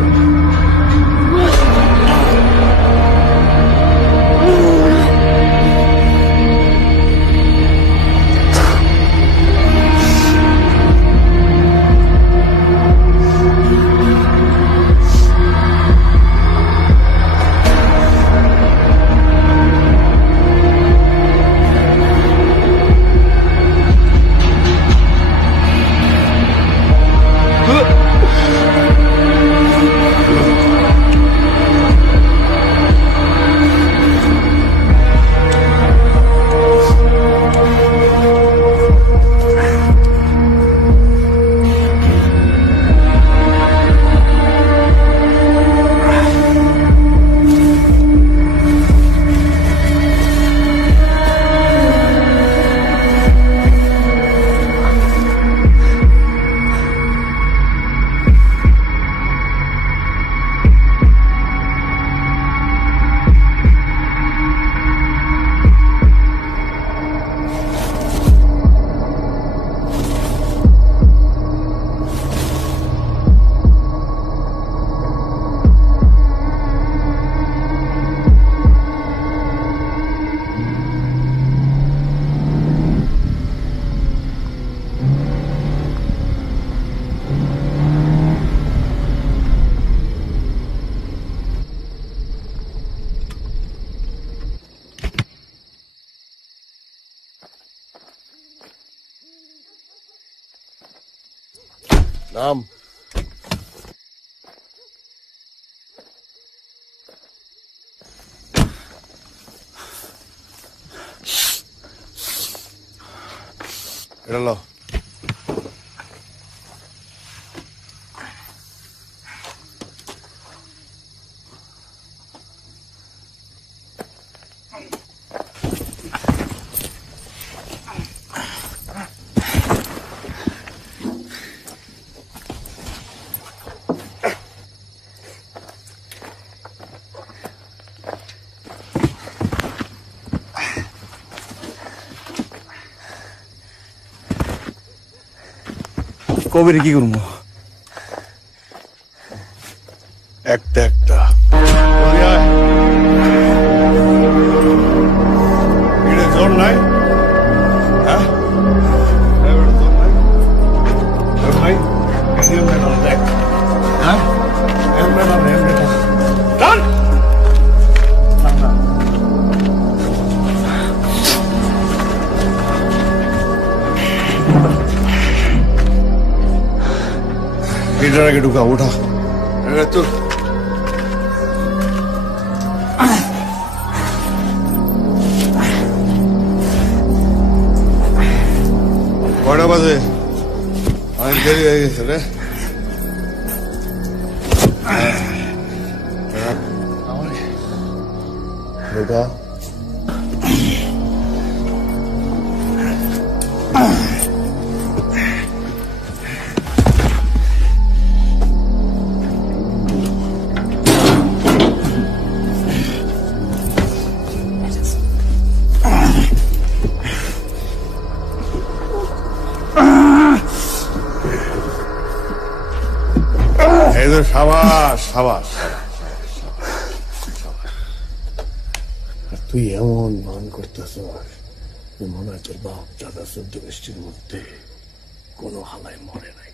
নাম। এটা লো। কবিরে কি করবো? একটা একটা জোর নাই, হ্যাঁ জোর নাই, জোর নাই, দেখ, হ্যাঁ আগে ঢুকা ওঠা তো কয়টা বাজে? অনেক দেরি হয়ে গেছে রে। ঢুকা সাবাস সাবাস। তুই এমন মান করতেছ মনে হয় তোর বাপ দাদা 14 গোষ্ঠীর মধ্যে কোনো হালায় মরে নাই,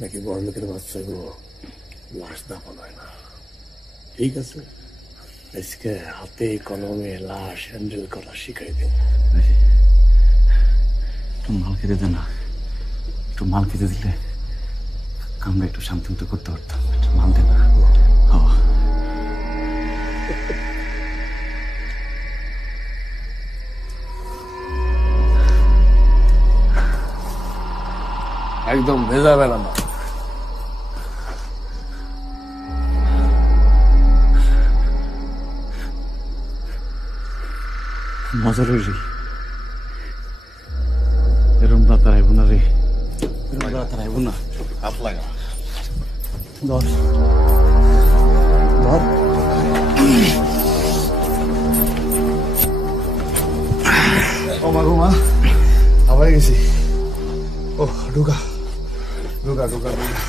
নাকি বড় লোকের বাচ্চাগুলো লাশ দাফন হয় না। ঠিক আছে, আজকে হাতে কলমে লাশ হ্যান্ডেল করা শিখাই দেব। একটু মাল খেতে দে না, একটু মাল খেতে দিলে আমরা একটু শান্তি মতো করতে পারতাম। একটু মাল দে না। একদম ভেজাবে না। মজা রে, এরম রাত আইব না রে, রাত আইব না। হাত লাগা ধর ধর। ওমা ঘুমা হাওয়াই গেছি। ও ঢুকা ঢুকা ঢুকা ঢুকা,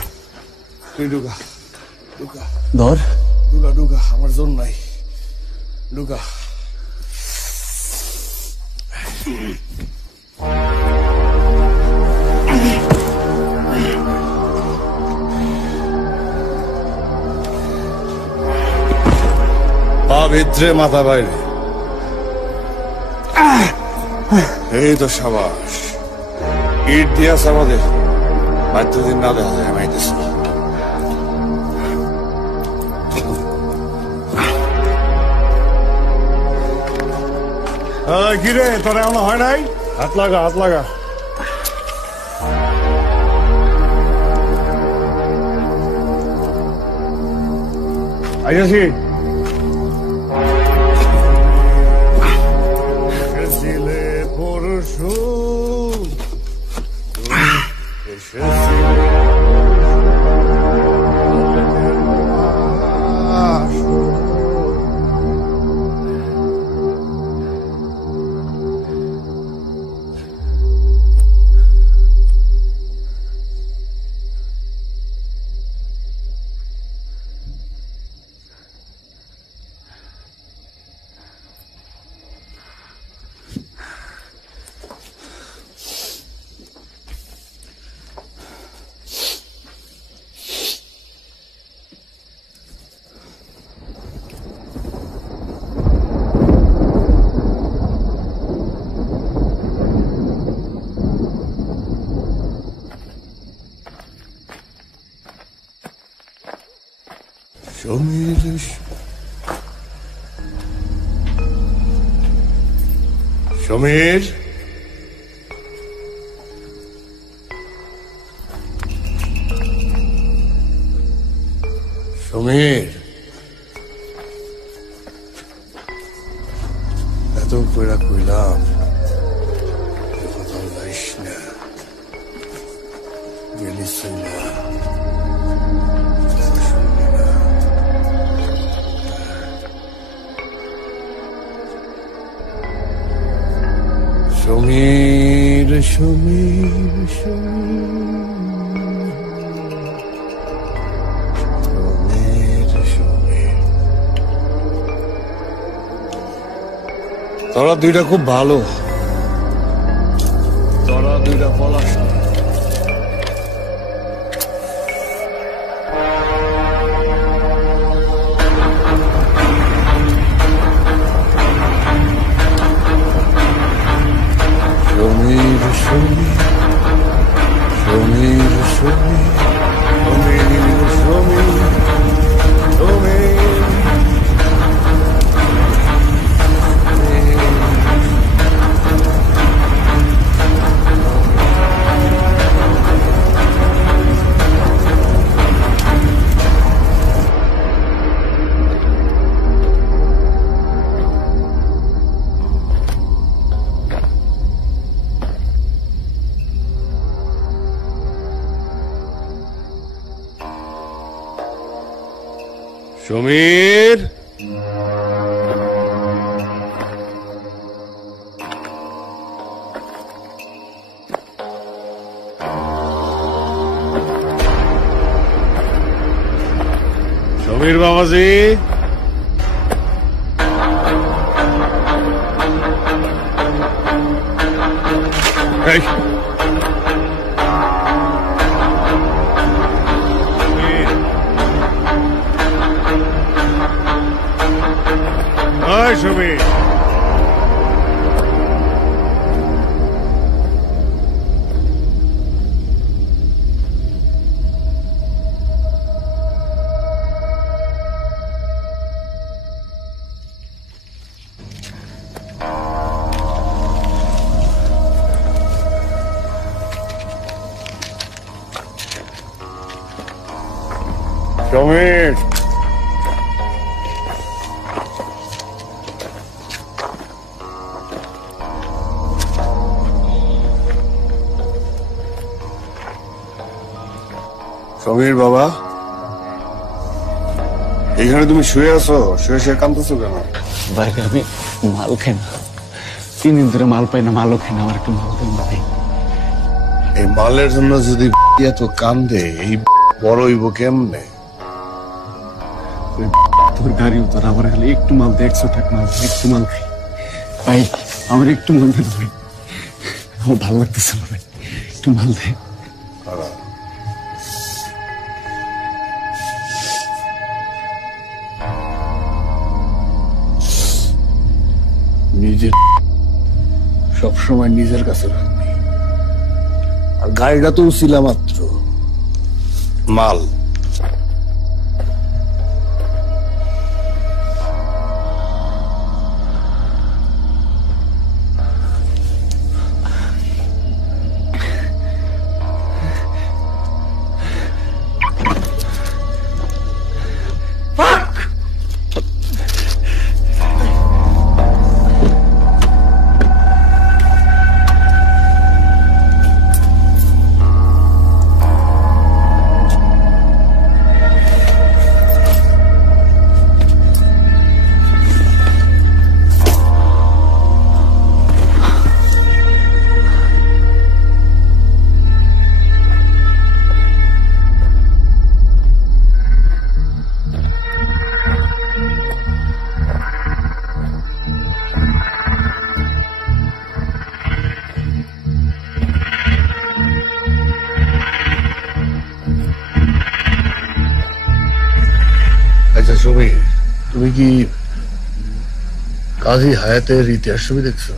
তুই ঢুকা ঢুকা ধর ঢুকা ঢুকা, আমার জোর নাই, ঢুকা। পা ভিতরে মাথা বাইরে, এই তো সাবাস। ইট দিয়াস আমাদের বাধ্য দিন না দেখা যায় মাইতেছি। কিরে তোর এমন হয় নাই? হাত লাগা হাত লাগা। আইয়াছি এসেছিলে পরশু, এসেছিলে সমীর, সমীর, এত কইরা কইলাম কোথাও যাইস না, গেলিস না। সমীর, সমীর, সমীর, সমীর, তোরা দুইটা খুব ভালো, তোরা দুইটা পলাশ না। সমীর, সমীর, সমীর, সমীর, সমীর, সমীর, সমীর। সমীর, সমীর বাবাজি, এই সমীর, সমীর, সমীর বাবা, এখানে তুমি শুয়ে আছো, শুয়ে শুয়ে কাঁদতেছো কেন? বাইরে আমি মাল খাই না, 3 দিন ধরে মাল পাই না, মালও খাই না, আমার একটু মাল দেন ভাই। এই মালের জন্য যদি এত কান্দে, এই বড় হইব কেমনে? তোর গাড়িও তোর আমার খালি একটু মাল দে, 100 টাকা মাল, একটু মাল খাই ভাই, আমার একটু মাল দেন ভাই, আমার ভালো লাগতেছে না ভাই, একটু মাল দে। নিজের সবসময় নিজের কাছে রাখবি, আর গাড়িটা তো উছিলা মাত্র, মাল। আচ্ছা সমীর, তুমি কি কাজী হায়াতের ইতিহাস ছবি দেখছো?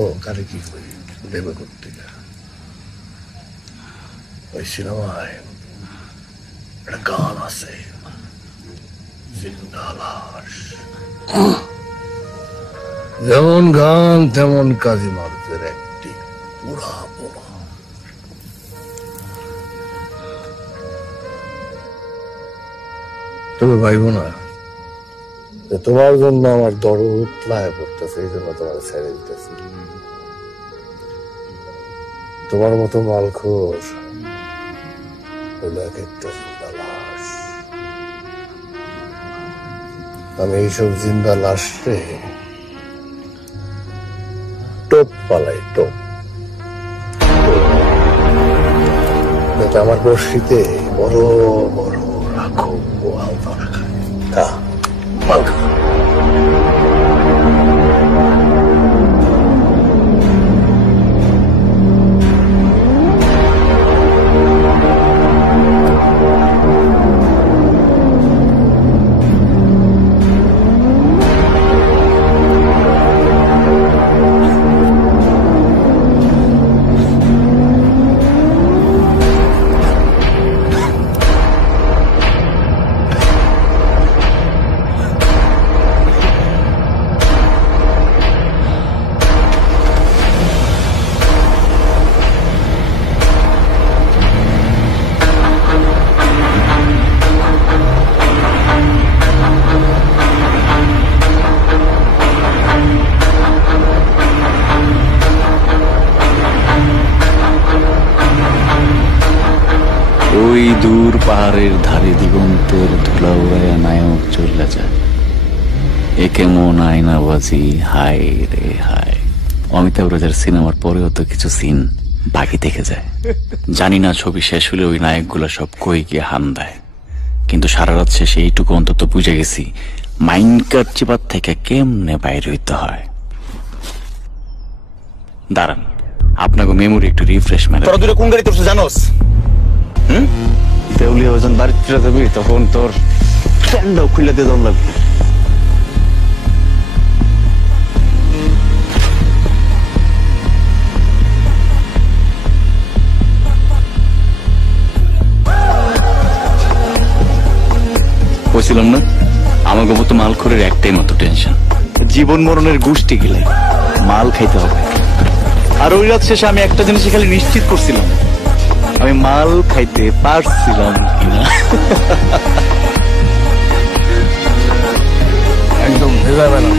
ও কারে কি করি দেবে করতে, ওই সিনেমায় একটা গান আছে, জিন্দা লাশ। যেমন গান তেমন কাজী মারুফের একটি পুরা পোড়া। তবে ভাইব না যে তোমার জন্য আমার দরদ উতলায় পড়তেছে, এই জন্য তোমার ছেড়ে দিতেছি। তোমার মতো মালখোর হইলো এক একটা জিন্দা লাশ। আমি এইসব জিন্দা লাশে টোপ পালাই, টোপ, যাতে আমার বর্ষিতে বড় বড় রাখো গোয়াল ধরা খায়। খা মাল খা। ওই দূর পাহাড়ের ধারে দিগন্তের ধুলা উড়াইয়া নায়ক চলে যায়। এ কেমন আয়নাবাজি, হায় রে হায়। অমিতাভ রাজার সিনেমার পরেও তো কিছু সিন বাকি থেকে যায়। জানি না ছবি শেষ হলে ওই নায়কগুলো সব কই গিয়ে হান দেয়, কিন্তু সারা রাত শেষে এইটুকু অন্তত বুঝে গেছি মাইন্ড কাট চিপার থেকে কেমনে বাইরে হইতে হয়। দাঁড়ান, আপনাকে মেমোরি একটু রিফ্রেশ মেরে। তোরা দূরে কোন গাড়ি তোর জানোস? দেউলিয়া ওজন বাড়ি ফিরে যাবি, তখন তোর ফ্যানটাও খুলে দিয়ে দম লাগবে। বলছিলাম না আমাকে মতো মালখোরের একটাই মতো টেনশন, জীবন মরণের গোষ্ঠী গেলে মাল খাইতে হবে। আর ওই রাত শেষে আমি একটা জিনিস খালি নিশ্চিত করছিলাম, আমি মাল খাইতে পারছিলাম কিনা। একদম ভেজাবে না।